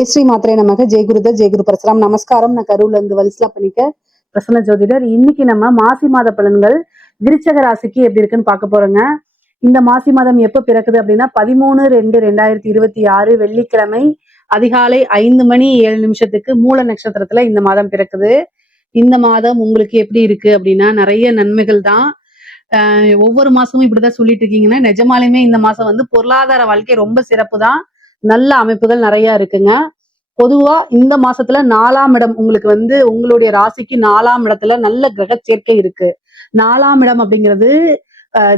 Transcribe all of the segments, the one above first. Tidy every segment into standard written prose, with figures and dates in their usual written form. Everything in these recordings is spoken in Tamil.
ஜெய் ஸ்ரீ மாத்திரை நமக்கு ஜெய் குருதர் ஜெய் குரு பரசுராம். நமஸ்காரம். நான் கரூர்ல இருந்து வலிஸ்லா பண்ணிக்க பிரசன்ன ஜோதிடர். இன்னைக்கு நம்ம மாசி மாத பலன்கள் விருச்சக ராசிக்கு எப்படி இருக்குன்னு பார்க்க போறோங்க. இந்த மாசி மாதம் எப்ப பிறக்குது அப்படின்னா 13/2/2026 வெள்ளிக்கிழமை அதிகாலை 5:07 மூல நட்சத்திரத்துல இந்த மாதம் பிறக்குது. இந்த மாதம் உங்களுக்கு எப்படி இருக்கு அப்படின்னா நிறைய நன்மைகள் தான். ஒவ்வொரு மாசமும் இப்படிதான் சொல்லிட்டு இருக்கீங்கன்னா நிஜமாலுமே இந்த மாசம் வந்து பொருளாதார வாழ்க்கை ரொம்ப சிறப்பு தான். நல்ல அமைப்புகள் நிறைய இருக்குங்க. பொதுவா இந்த மாசத்துல 4ஆம் இடம் உங்களுக்கு வந்து உங்களுடைய ராசிக்கு 4ஆம் இடத்துல நல்ல கிரக சேர்க்கை இருக்கு. 4ஆம் இடம் அப்படிங்கிறது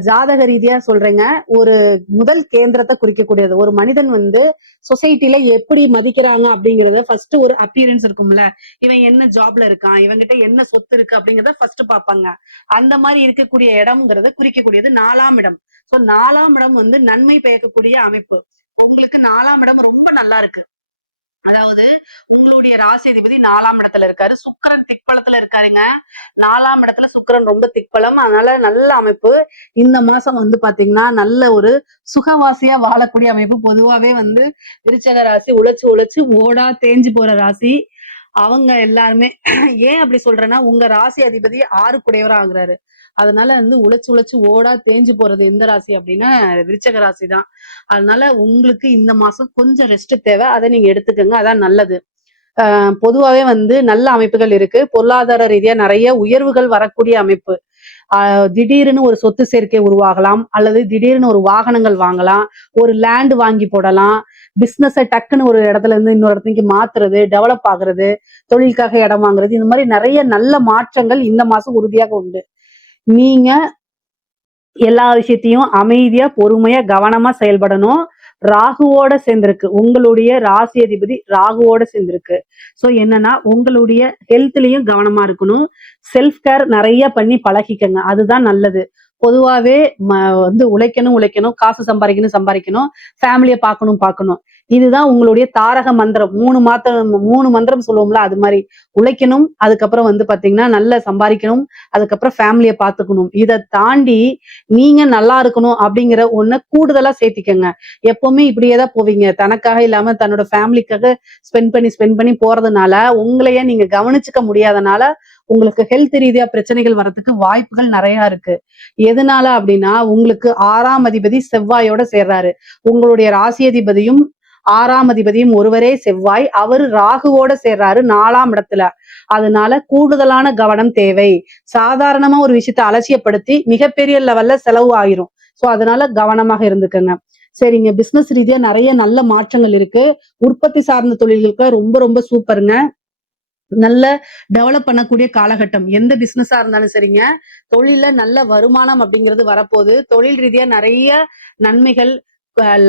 ஜாதக ரீதியா சொல்றேங்க, ஒரு முதல் கேந்திரத்தை குறிக்கக்கூடியது. ஒரு மனிதன் வந்து சொசைட்டில எப்படி மதிக்கிறாங்க அப்படிங்கறத ஃபர்ஸ்ட் ஒரு அப்பியரன்ஸ் இருக்கும்ல, இவன் என்ன ஜாப்ல இருக்கான், இவங்கிட்ட என்ன சொத்து இருக்கு அப்படிங்கறத ஃபர்ஸ்ட் பாப்பாங்க. அந்த மாதிரி இருக்கக்கூடிய இடம்ங்கிறத குறிக்கக்கூடியது 4ஆம் இடம். சோ 4ஆம் இடம் வந்து நன்மை பயக்கக்கூடிய அமைப்பு. உங்களுக்கு 4ஆம் இடம் ரொம்ப நல்லா இருக்கு. அதாவது உங்களுடைய ராசி அதிபதி 4ஆம் இடத்துல இருக்காரு. சுக்கிரன் திக்பலத்துல இருக்காருங்க. 4ஆம் இடத்துல சுக்கிரன் ரொம்ப திக்பலம். அதனால நல்ல அமைப்பு. இந்த மாசம் வந்து பாத்தீங்கன்னா நல்ல ஒரு சுகவாசியா வாழக்கூடிய அமைப்பு. பொதுவாவே வந்து விருச்சக ராசி உழைச்சு உழைச்சு ஓடா தேஞ்சு போற ராசி. அவங்க எல்லாருமே ஏன் அப்படி சொல்றேன்னா, உங்க ராசி அதிபதி 6 ஆகுறாரு. அதனால வந்து உழைச்சு உழைச்சு ஓடா தேஞ்சு போறது எந்த ராசி அப்படின்னா விருச்சக ராசி தான். அதனால உங்களுக்கு இந்த மாசம் கொஞ்சம் ரெஸ்ட் தேவை, அதை நீங்க எடுத்துக்கோங்க, அதான் நல்லது. பொதுவாவே வந்து நல்ல அமைப்புகள் இருக்கு. பொருளாதார ரீதியா நிறைய உயர்வுகள் வரக்கூடிய அமைப்பு. திடீர்னு ஒரு சொத்து சேர்க்கை உருவாகலாம், அல்லது திடீர்னு ஒரு வாகனங்கள் வாங்கலாம், ஒரு லேண்ட் வாங்கி போடலாம், பிசினஸை டக்குன்னு ஒரு இடத்துல இருந்து இன்னொரு இடத்துக்கு மாத்துறது, டெவலப் ஆகுறது, தொழிலுக்காக இடம் வாங்குறது, இந்த மாதிரி நிறைய நல்ல மாற்றங்கள் இந்த மாசம் உறுதியாக உண்டு. நீங்க எல்லா விஷயத்தையும் அமைதியா பொறுமையா கவனமா செயல்படணும். ராகுவோட சேர்ந்திருக்கு, உங்களுடைய ராசி அதிபதி ராகுவோட சேர்ந்திருக்கு. சோ என்னன்னா உங்களுடைய ஹெல்த்லயும் கவனமா இருக்கணும். செல்ஃப் கேர் நிறைய பண்ணி பழகிக்கங்க, அதுதான் நல்லது. பொதுவாவே வந்து உழைக்கணும், காசு சம்பாதிக்கணும், ஃபேமிலியை பார்க்கணும். இதுதான் உங்களுடைய தாரக மந்திரம். 3 மந்திரம் சொல்லுவோம்ல, அது மாதிரி உழைக்கணும், அதுக்கப்புறம் வந்து பாத்தீங்கன்னா நல்ல சம்பாதிக்கணும், அதுக்கப்புறம் ஃபேமிலியை பார்த்துக்கணும். இதை தாண்டி நீங்க நல்லா இருக்கணும் அப்படிங்கிற ஒண்ணு கூடுதலா சேர்த்திக்கங்க. எப்பவுமே இப்படியேதான் போவீங்க, தனக்காக இல்லாம தன்னோட ஃபேமிலிக்காக ஸ்பெண்ட் பண்ணி போறதுனால உங்களையே நீங்க கவனிச்சுக்க முடியாதனால உங்களுக்கு ஹெல்த் ரீதியா பிரச்சனைகள் வர்றதுக்கு வாய்ப்புகள் நிறைய இருக்கு. எதனால அப்படின்னா, உங்களுக்கு 6ஆம் அதிபதி செவ்வாயோட சேர்றாரு. உங்களுடைய ராசி அதிபதியும் 6ஆம் அதிபதியும் ஒருவரே செவ்வாய். அவரு ராகுவோட சேர்றாரு 4ஆம் இடத்துல. அதனால கூடுதலான கவனம் தேவை. சாதாரணமா ஒரு விஷயத்தை அலட்சியப்படுத்தி மிகப்பெரிய லெவல்ல செலவு ஆயிரும். சோ அதனால கவனமாக இருந்துக்கங்க. சரிங்க. பிசினஸ் ரீதியா நிறைய நல்ல மாற்றங்கள் இருக்கு. உற்பத்தி சார்ந்த தொழில்களுக்கு ரொம்ப ரொம்ப சூப்பருங்க. நல்ல டெவலப் பண்ணக்கூடிய காலகட்டம். எந்த பிசினஸா இருந்தாலும் சரிங்க, தொழில நல்ல வருமானம் அப்படிங்கிறது வரப்போகுது. தொழில் ரீதியா நிறைய நன்மைகள்,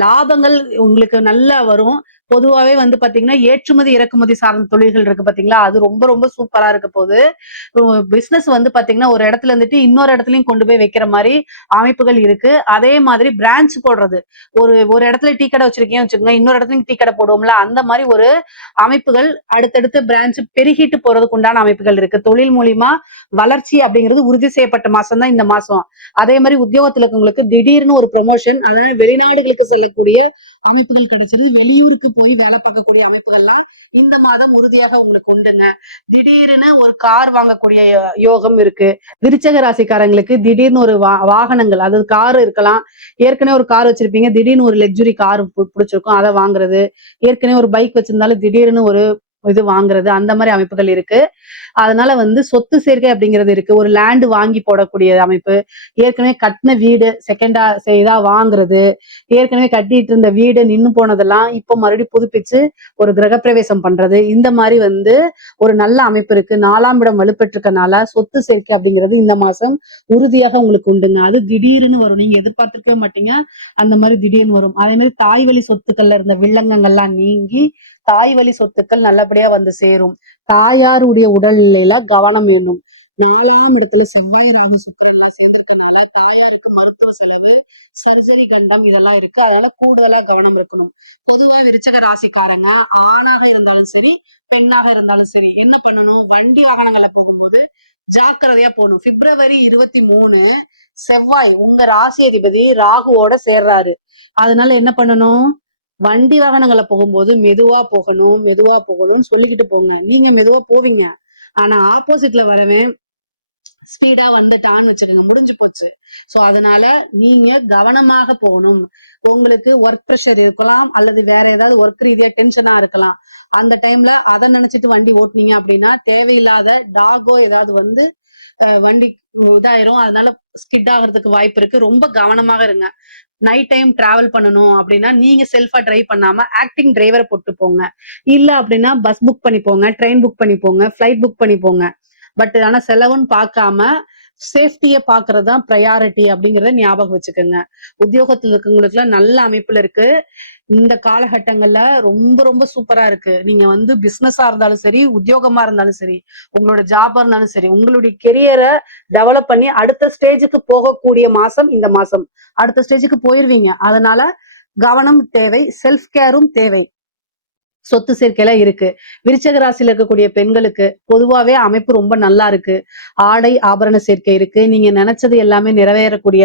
லாபங்கள் உங்களுக்கு நல்லா வரும். பொதுவாவே வந்து பாத்தீங்கன்னா ஏற்றுமதி இறக்குமதி சார்ந்த தொழில்கள் இருக்கு பாத்தீங்களா, அது ரொம்ப ரொம்ப சூப்பரா இருக்க போகுது. பிசினஸ் வந்து பாத்தீங்கன்னா ஒரு இடத்துல இருந்துட்டு இன்னொரு இடத்துலயும் கொண்டு போய் வைக்கிற மாதிரி அமைப்புகள் இருக்கு. அதே மாதிரி பிரான்ச் போடுறது, ஒரு இடத்துல டீ கடை வச்சிருக்கீங்கன்னு வச்சுக்கோங்க, இன்னொரு இடத்துலயும் டீ கடை போடுவோம்ல, அந்த மாதிரி ஒரு அமைப்புகள் அடுத்தடுத்து பிரான்ச் பெருகிட்டு போறதுக்கு உண்டான அமைப்புகள் இருக்கு. தொழில் மூலியமா வளர்ச்சி அப்படிங்கிறது உறுதி செய்யப்பட்ட மாசம் தான் இந்த மாசம். அதே மாதிரி உத்தியோகத்துல இருக்கவங்களுக்கு திடீர்னு ஒரு ப்ரமோஷன், அதாவது வெளிநாடுகளுக்கு செல்லக்கூடிய அமைப்புகள் கிடைச்சிருது. வெளியூருக்கு போய் வேலை பார்க்கக்கூடிய அமைப்புகள்லாம் இந்த மாதம் உறுதியாக உங்களுக்கு உண்டுங்க. திடீர்னு ஒரு கார் வாங்கக்கூடிய யோகம் இருக்கு. விருச்சக ராசிக்காரங்களுக்கு திடீர்னு ஒரு வாகனங்கள், அதாவது கார் இருக்கலாம். ஏற்கனவே ஒரு கார் வச்சிருப்பீங்க, திடீர்னு ஒரு லக்ஸுரி கார் பிடிச்சிருக்கும், அதை வாங்குறது. ஏற்கனவே ஒரு பைக் வச்சிருந்தாலும் திடீர்னு ஒரு இது வாங்குறது, அந்த மாதிரி அமைப்புகள் இருக்கு. அதனால வந்து சொத்து சேர்க்கை அப்படிங்கிறது இருக்கு. ஒரு லேண்ட் வாங்கி போடக்கூடிய அமைப்பு, ஏற்கனவே கட்டின வீடு செகண்டா செய்தா வாங்குறது, ஏற்கனவே கட்டிட்டு இருந்த வீடு நின்னு போனதெல்லாம் இப்போ மறுபடியும் புதுப்பிச்சு ஒரு கிரகப்பிரவேசம் பண்றது, இந்த மாதிரி வந்து ஒரு நல்ல அமைப்பு இருக்கு. 4ஆம் இடம் வலுப்பெற்றிருக்கனால சொத்து சேர்க்கை அப்படிங்கிறது இந்த மாசம் உறுதியாக உங்களுக்கு உண்டுங்க. அது திடீர்னு வரும், நீங்க எதிர்பார்த்திருக்கவே மாட்டீங்க, அந்த மாதிரி திடீர்னு வரும். அதே மாதிரி தாய் வழி சொத்துக்கள்ல இருந்த வில்லங்கங்கள்லாம் நீங்கி தாய் வழி சொத்துக்கள் நல்லபடியா வந்து சேரும். தாயாருடைய உடல்ல கவனம் வேணும். 4ஆம் இடத்துல செவ்வாய் ராகு சுக்கிரன் சேர்ந்திருக்கனால தாயாருக்கு மருத்துவ செலவு, சர்ஜரி கண்டம் இதெல்லாம் இருக்கு. அதனால கூடுதலா கவனம் இருக்கணும். பொதுவா விருச்சக ராசிக்காரங்க ஆணாக இருந்தாலும் சரி பெண்ணாக இருந்தாலும் சரி என்ன பண்ணணும், வண்டி வாகனங்களை போகும்போது ஜாக்கிரதையா போகணும். பிப்ரவரி 23 செவ்வாய் உங்க ராசி அதிபதி ராகுவோட சேர்றாரு. அதனால என்ன பண்ணணும், வண்டி வாகனங்களை போகும்போது மெதுவா போகணும், மெதுவா போகணும்னு சொல்லிக்கிட்டு போங்க. நீங்க மெதுவா போவீங்க. ஆனா ஆப்போசிட்ல வரவன் ஸ்பீடா வந்துட்டான்னு வச்சுக்கோங்க, முடிஞ்சு போச்சு. சோ அதனால நீங்க கவனமாக போகணும். உங்களுக்கு ஒர்க் ப்ரெஷர் இருக்கலாம், அல்லது வேற ஏதாவது ஒர்க் ரீதியா டென்ஷனா இருக்கலாம். அந்த டைம்ல அதை நினைச்சிட்டு வண்டி ஓட்டுனீங்க அப்படின்னா தேவையில்லாத டாகோ ஏதாவது வந்து வண்டி இதாயிரும். அதனால ஸ்கிட் ஆகிறதுக்கு வாய்ப்பு இருக்கு. ரொம்ப கவனமாக இருங்க. நைட் டைம் டிராவல் பண்ணணும் அப்படின்னா நீங்க செல்ஃபா டிரைவ் பண்ணாம ஆக்டிங் டிரைவரை போட்டு போங்க. இல்ல அப்படின்னா பஸ் புக் பண்ணி போங்க, ட்ரெயின் புக் பண்ணி போங்க, ஃபிளைட் புக் பண்ணி போங்க. பட் ஆனா செலவுன்னு பார்க்காம சேஃப்டியை பாக்குறது தான் ப்ரையாரிட்டி அப்படிங்கறத ஞாபகம் வச்சுக்கோங்க. உத்தியோகத்துல இருக்கவங்களுக்கு எல்லாம் நல்ல அமைப்புல இருக்கு. இந்த காலகட்டங்கள்ல ரொம்ப ரொம்ப சூப்பரா இருக்கு. நீங்க வந்து பிசினஸா இருந்தாலும் சரி, உத்தியோகமா இருந்தாலும் சரி, உங்களோட ஜாபா இருந்தாலும் சரி, உங்களுடைய கெரியரை டெவலப் பண்ணி அடுத்த ஸ்டேஜுக்கு போகக்கூடிய மாசம் இந்த மாசம். அடுத்த ஸ்டேஜுக்கு போயிருவீங்க. அதனால கவனம் தேவை, செல்ஃப் கேரும் தேவை. சொத்து சேர்க்கையில இருக்கு. விருச்சக ராசியில இருக்கக்கூடிய பெண்களுக்கு பொதுவாவே அமைப்பு ரொம்ப நல்லா இருக்கு. ஆடை ஆபரண சேர்க்கை இருக்கு. நீங்க நினைச்சது எல்லாமே நிறைவேறக்கூடிய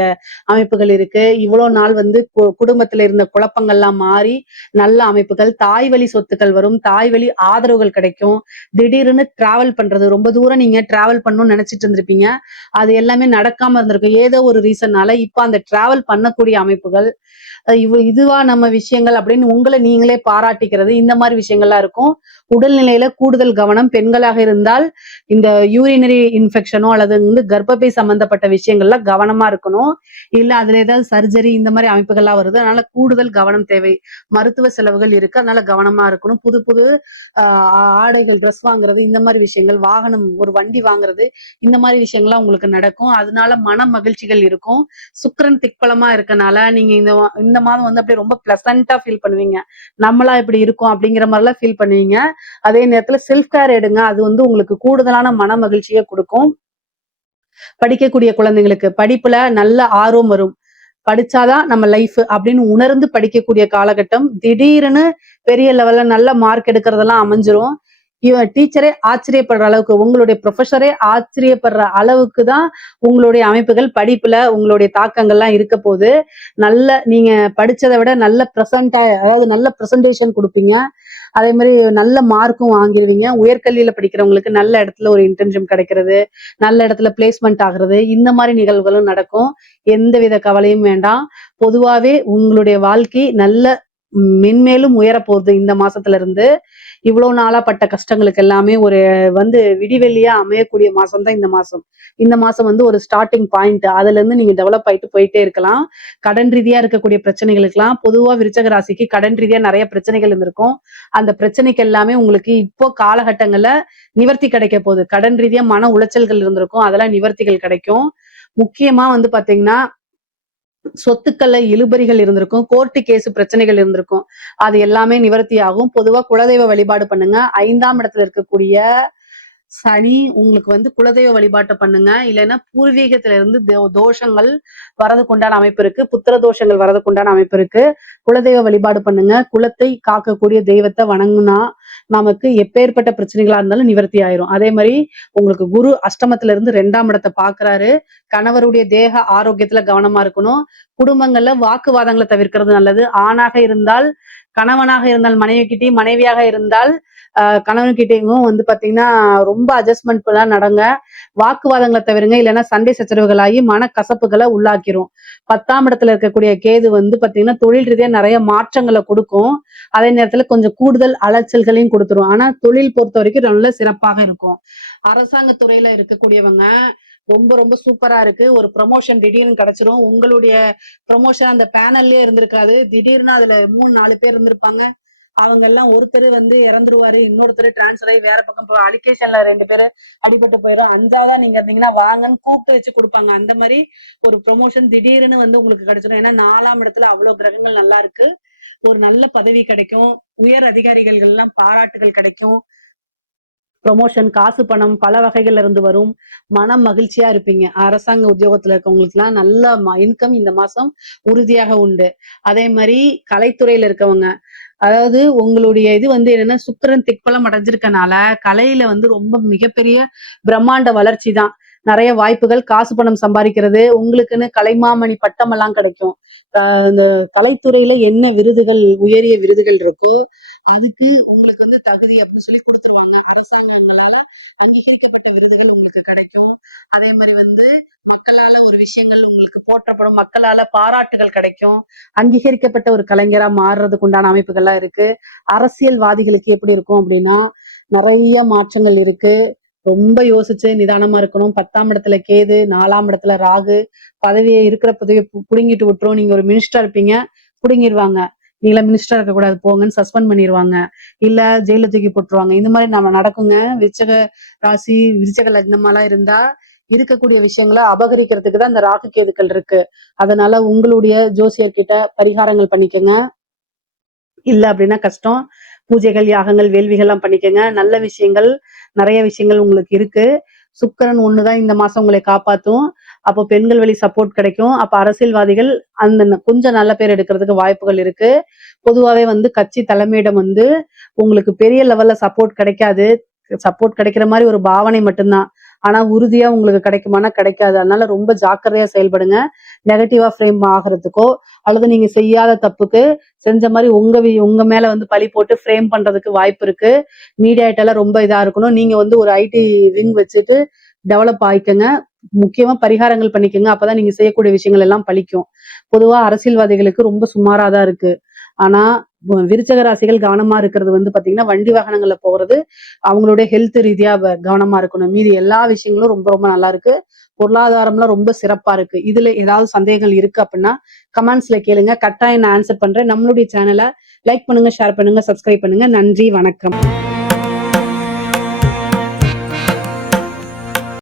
அமைப்புகள் இருக்கு. இவ்வளவு நாள் வந்து குடும்பத்துல இருந்த குழப்பங்கள்லாம் மாறி நல்ல அமைப்புகள், தாய் வழி சொத்துக்கள் வரும், தாய் வழி ஆதரவுகள் கிடைக்கும். திடீர்னு டிராவல் பண்றது, ரொம்ப தூரம் நீங்க டிராவல் பண்ணணும்னு நினைச்சிட்டு இருந்திருப்பீங்க. அது எல்லாமே நடக்காம இருந்திருக்கும் ஏதோ ஒரு ரீசன்னால. இப்ப அந்த டிராவல் பண்ணக்கூடிய அமைப்புகள், இதுவா நம்ம விஷயங்கள் அப்படின்னு உங்களை நீங்களே பாராட்டிக்கிறது, இந்த மாதிரி விஷயங்கள்லாம் இருக்கும். உடல்நிலையில கூடுதல் கவனம். பெண்களாக இருந்தால் இந்த யூரினரி இன்ஃபெக்ஷனோ அல்லது வந்து கர்ப்பப்பை சம்பந்தப்பட்ட விஷயங்கள்ல கவனமா இருக்கணும். இல்ல அதுல ஏதாவது சர்ஜரி இந்த மாதிரி அமைப்புகள்லாம் வருது, அதனால கூடுதல் கவனம் தேவை. மருத்துவ செலவுகள் இருக்கு, அதனால கவனமா இருக்கணும். புது புது ஆடைகள், ட்ரெஸ் வாங்குறது, இந்த மாதிரி விஷயங்கள், வாகனம் ஒரு வண்டி வாங்குறது, இந்த மாதிரி விஷயங்கள்லாம் உங்களுக்கு நடக்கும். அதனால மன மகிழ்ச்சிகள் இருக்கும். சுக்கிரன் திக்பலமா இருக்கனால நீங்க இந்த மாதம் வந்து அப்படியே ரொம்ப பிளசண்டா ஃபீல் பண்ணுவீங்க. நம்மளா இப்படி இருக்கோம் அப்படிங்கிற மாதிரிலாம் ஃபீல் பண்ணுவீங்க. அதே நேரத்துல செல்ஃப் கேர் எடுங்க. அது வந்து உங்களுக்கு கூடுதலான மன மகிழ்ச்சியை கொடுக்கும். படிக்கக்கூடிய குழந்தைங்களுக்கு படிப்புல நல்ல ஆர்வம் வரும். படிச்சாதான் நம்ம லைஃப் அப்படின்னு உணர்ந்து படிக்கக்கூடிய காலகட்டம். திடீர்னு பெரிய லெவல்ல நல்ல மார்க் எடுக்கிறதெல்லாம் அமைஞ்சிரும். இவன் டீச்சரே ஆச்சரியப்படுற அளவுக்கு, உங்களுடைய ப்ரொஃபஸரே ஆச்சரியப்படுற அளவுக்கு தான் உங்களுடைய அமைப்புகள் படிப்புல உங்களுடைய தாக்கங்கள்லாம் இருக்க போது. நல்ல நீங்க படிச்சதை விட நல்ல ப்ரெசண்டா, அதாவது நல்ல ப்ரெசன்டேஷன் கொடுப்பீங்க. அதே மாதிரி நல்ல மார்க்கும் வாங்கிடுவீங்க. உயர்கல்வியில படிக்கிறவங்களுக்கு நல்ல இடத்துல ஒரு இன்டர்ன்ஷிப் கிடைக்கிறது, நல்ல இடத்துல பிளேஸ்மெண்ட் ஆகுறது, இந்த மாதிரி நிகழ்வுகளும் நடக்கும். எந்தவித கவலையும் வேண்டாம். பொதுவாவே உங்களுடைய வாழ்க்கை நல்ல மென்மேலும் உயர போகுது. இந்த மாசத்துல இருந்து இவ்வளவு நாளா பட்ட கஷ்டங்களுக்கு எல்லாமே ஒரு வந்து விடிவெள்ளியா அமையக்கூடிய மாசம் தான் இந்த மாசம். இந்த மாசம் வந்து ஒரு ஸ்டார்டிங் பாயிண்ட். அதுல இருந்து நீங்க டெவலப் ஆயிட்டு போயிட்டே இருக்கலாம். கடன் ரீதியா இருக்கக்கூடிய பிரச்சனைகளுக்கெல்லாம் பொதுவா விருச்சக ராசிக்கு கடன் ரீதியா நிறைய பிரச்சனைகள் இருந்திருக்கும். அந்த பிரச்சனைக்கு எல்லாமே உங்களுக்கு இப்போ காலகட்டங்கள்ல நிவர்த்தி கிடைக்க போகுது. கடன் ரீதியா மன உளைச்சல்கள் இருந்திருக்கும், அதெல்லாம் நிவர்த்திகள் கிடைக்கும். முக்கியமா வந்து பாத்தீங்கன்னா சொத்துக்கள்ல இழுபறிகள் இருந்திருக்கும், கோர்ட்டு கேஸ் பிரச்சனைகள் இருந்திருக்கும். அது எல்லாமே நிவர்த்தி ஆகும். பொதுவா குலதெய்வ வழிபாடு பண்ணுங்க. 5ஆம் இடத்துல இருக்கக்கூடிய சனி உங்களுக்கு வந்து குலதெய்வ வழிபாட்டை பண்ணுங்க. இல்லைன்னா பூர்வீகத்துல இருந்து தோஷங்கள் வரதுக்கு உண்டான அமைப்பு இருக்கு, புத்திர தோஷங்கள் வரதுக்கு உண்டான அமைப்பு இருக்கு. குலதெய்வ வழிபாடு பண்ணுங்க. குலத்தை காக்கக்கூடிய தெய்வத்தை வணங்குனா நமக்கு எப்பேற்பட்ட பிரச்சனைகளா இருந்தாலும் நிவர்த்தி ஆயிரும். அதே மாதிரி உங்களுக்கு குரு அஷ்டமத்துல இருந்து 2ஆம் இடத்தை பாக்குறாரு. கணவருடைய தேக ஆரோக்கியத்துல கவனமா இருக்கணும். குடும்பங்கள்ல வாக்குவாதங்களை தவிர்க்கிறது நல்லது. ஆணாக இருந்தால் கணவனாக இருந்தால் மனைவி கிட்டயும், மனைவியாக இருந்தால் கணவன்கிட்டயும் வந்து பாத்தீங்கன்னா ரொம்ப அட்ஜஸ்ட்மெண்ட் எல்லாம் நடங்க. வாக்குவாதங்களை தவிருங்க. இல்லைன்னா சண்டை சச்சரவுகளாகி மனக்கசப்புகளை உள்ளாக்கிரும். 10ஆம் இடத்துல இருக்கக்கூடிய கேது வந்து பாத்தீங்கன்னா தொழில் ரீதியா நிறைய மாற்றங்களை கொடுக்கும். அதே நேரத்துல கொஞ்சம் கூடுதல் அலைச்சல்களையும் கொடுத்துரும். ஆனா தொழில் பொறுத்த வரைக்கும் நல்ல சிறப்பாக இருக்கும். அரசாங்க துறையில இருக்கக்கூடியவங்க ரொம்ப ரொம்ப சூப்பரா இருக்கு. ஒரு ப்ரமோஷன் திடீர்னு கிடைச்சிரும். உங்களுடைய ப்ரமோஷன் அந்த பேனல்லயே இருந்திருக்காது. திடீர்னு அதுல 3-4 பேர் இருந்திருப்பாங்க. அவங்க எல்லாம் ஒருத்தர் வந்து இறந்துருவாரு, இன்னொருத்தர் டிரான்ஸ்ஃபர் ஆகி வேற பக்கம் போய் அலிகேஷன்ல 2 பேரு அடிபட்டு போயிடும். 5ஆவதா நீங்க இருந்தீங்கன்னா வாங்கன்னு கூப்பிட்டு வச்சு கொடுப்பாங்க. அந்த மாதிரி ஒரு ப்ரொமோஷன் திடீர்னு வந்து உங்களுக்கு கிடைச்சிடும். ஏன்னா 4ஆம் இடத்துல அவ்வளவு கிரகங்கள் நல்லா இருக்கு. ஒரு நல்ல பதவி கிடைக்கும். உயர் அதிகாரிகள் எல்லாம் பாராட்டுகள் கிடைக்கும். ப்ரொமோஷன், காசு பணம் பல வகைகள்ல இருந்து வரும். மனம் மகிழ்ச்சியா இருப்பீங்க. அரசாங்க உத்தியோகத்துல இருக்கவங்களுக்கு எல்லாம் நல்ல இன்கம் இந்த மாசம் உறுதியாக உண்டு. அதே மாதிரி கலைத்துறையில இருக்கவங்க, அதாவது உங்களுடைய இது வந்து என்னன்னா சுக்கிரன் திக்பலம் அடைஞ்சிருக்கனால கலையில வந்து ரொம்ப மிகப்பெரிய பிரம்மாண்ட வளர்ச்சி தான். நிறைய வாய்ப்புகள், காசு பணம் சம்பாதிக்கிறது, உங்களுக்குன்னு கலைமாமணி பட்டம் எல்லாம் கிடைக்கும். இந்த கலைத்துறையில என்ன விருதுகள், உயரிய விருதுகள் இருக்கோ அதுக்கு உங்களுக்கு வந்து தகுதி அப்படின்னு சொல்லி கொடுத்துருவாங்க. அரசாங்கங்களால அங்கீகரிக்கப்பட்ட விருதுகள் உங்களுக்கு கிடைக்கும். அதே மாதிரி வந்து மக்களால ஒரு விஷயங்கள் உங்களுக்கு போற்றப்படும், மக்களால பாராட்டுகள் கிடைக்கும். அங்கீகரிக்கப்பட்ட ஒரு கலைஞரா மாறுறதுக்கு உண்டான அமைப்புகள்லாம் இருக்கு. அரசியல்வாதிகளுக்கு எப்படி இருக்கும் அப்படின்னா நிறைய மாற்றங்கள் இருக்கு. ரொம்ப யோசிச்சு நிதானமா இருக்கணும். 10ஆம் இடத்துல கேது, 4ஆம் இடத்துல ராகு. பதவியை இருக்கிற பதவியை புடுங்கிட்டு விட்டுரும். நீங்க ஒரு மினிஸ்டரா இருப்பீங்க, புடுங்கிடுவாங்க. நீங்களா மினிஸ்டரா இருக்கக்கூடாது போங்கன்னு சஸ்பெண்ட் பண்ணிடுவாங்க, இல்ல ஜெயில தூக்கி போட்டுருவாங்க. இந்த மாதிரி நம்ம நடக்குங்க. விருச்சக ராசி, விருச்சக லக்னமாலாம் இருந்தா இருக்கக்கூடிய விஷயங்களை அபகரிக்கிறதுக்கு தான் இந்த ராகு கேதுக்கள் இருக்கு. அதனால உங்களுடைய ஜோசியர்கிட்ட பரிகாரங்கள் பண்ணிக்கங்க. இல்ல அப்படின்னா கஷ்டம். பூஜைகள், யாகங்கள், வேள்விகள்லாம் பண்ணிக்கங்க. நல்ல விஷயங்கள், நிறைய விஷயங்கள் உங்களுக்கு இருக்கு. சுக்கிரன் ஒண்ணுதான் இந்த மாசம் உங்களை காப்பாத்தும். அப்போ பெண்கள் வழி சப்போர்ட் கிடைக்கும். அப்ப அரசியல்வாதிகள் அந்த கொஞ்சம் நல்ல பேர் எடுக்கிறதுக்கு வாய்ப்புகள் இருக்கு. பொதுவாவே வந்து கட்சி தலைமையிடம் வந்து உங்களுக்கு பெரிய லெவல்ல சப்போர்ட் கிடைக்காது. சப்போர்ட் கிடைக்கிற மாதிரி ஒரு பாவனை மட்டும்தான். ஆனா உறுதியா உங்களுக்கு கிடைக்குமானா கிடைக்காது. அதனால ரொம்ப ஜாக்கிரதையா செயல்படுங்க. நெகட்டிவா ஃப்ரேம் ஆகிறதுக்கோ அல்லது நீங்க செய்யாத தப்புக்கு செஞ்ச மாதிரி உங்க மேல வந்து பழி போட்டு ஃப்ரேம் பண்றதுக்கு வாய்ப்பு இருக்கு. மீடியாட்டெல்லாம் ரொம்ப இதா இருக்கணும். நீங்க வந்து ஒரு ஐடி விங் வச்சுட்டு டெவலப் ஆயிக்கங்க. முக்கியமா பரிகாரங்கள் பண்ணிக்கோங்க. அப்பதான் நீங்க செய்யக்கூடிய விஷயங்கள் எல்லாம் பலிக்கும். பொதுவா அரசியல்வாதிகளுக்கு ரொம்ப சுமாராதான் இருக்கு. ஆனா விருச்சக ராசிகள் கவனமா இருக்கிறது வந்து பாத்தீங்கன்னா வண்டி வாகனங்கள்ல போறது, அவங்களுடைய ஹெல்த் ரீதியா கவனமா இருக்கணும். மீதி எல்லா விஷயங்களும் ரொம்ப ரொம்ப நல்லா இருக்கு. பொருளாதாரம்லாம் ரொம்ப சிறப்பா இருக்கு. இதுல ஏதாவது சந்தேகங்கள் இருக்கு அப்படின்னா கமெண்ட்ஸ்ல கேளுங்க. கட்டாயம் நான் ஆன்சர் பண்றேன். நம்மளுடைய சேனலை லைக் பண்ணுங்க, ஷேர் பண்ணுங்க, சப்ஸ்கிரைப் பண்ணுங்க. நன்றி, வணக்கம்.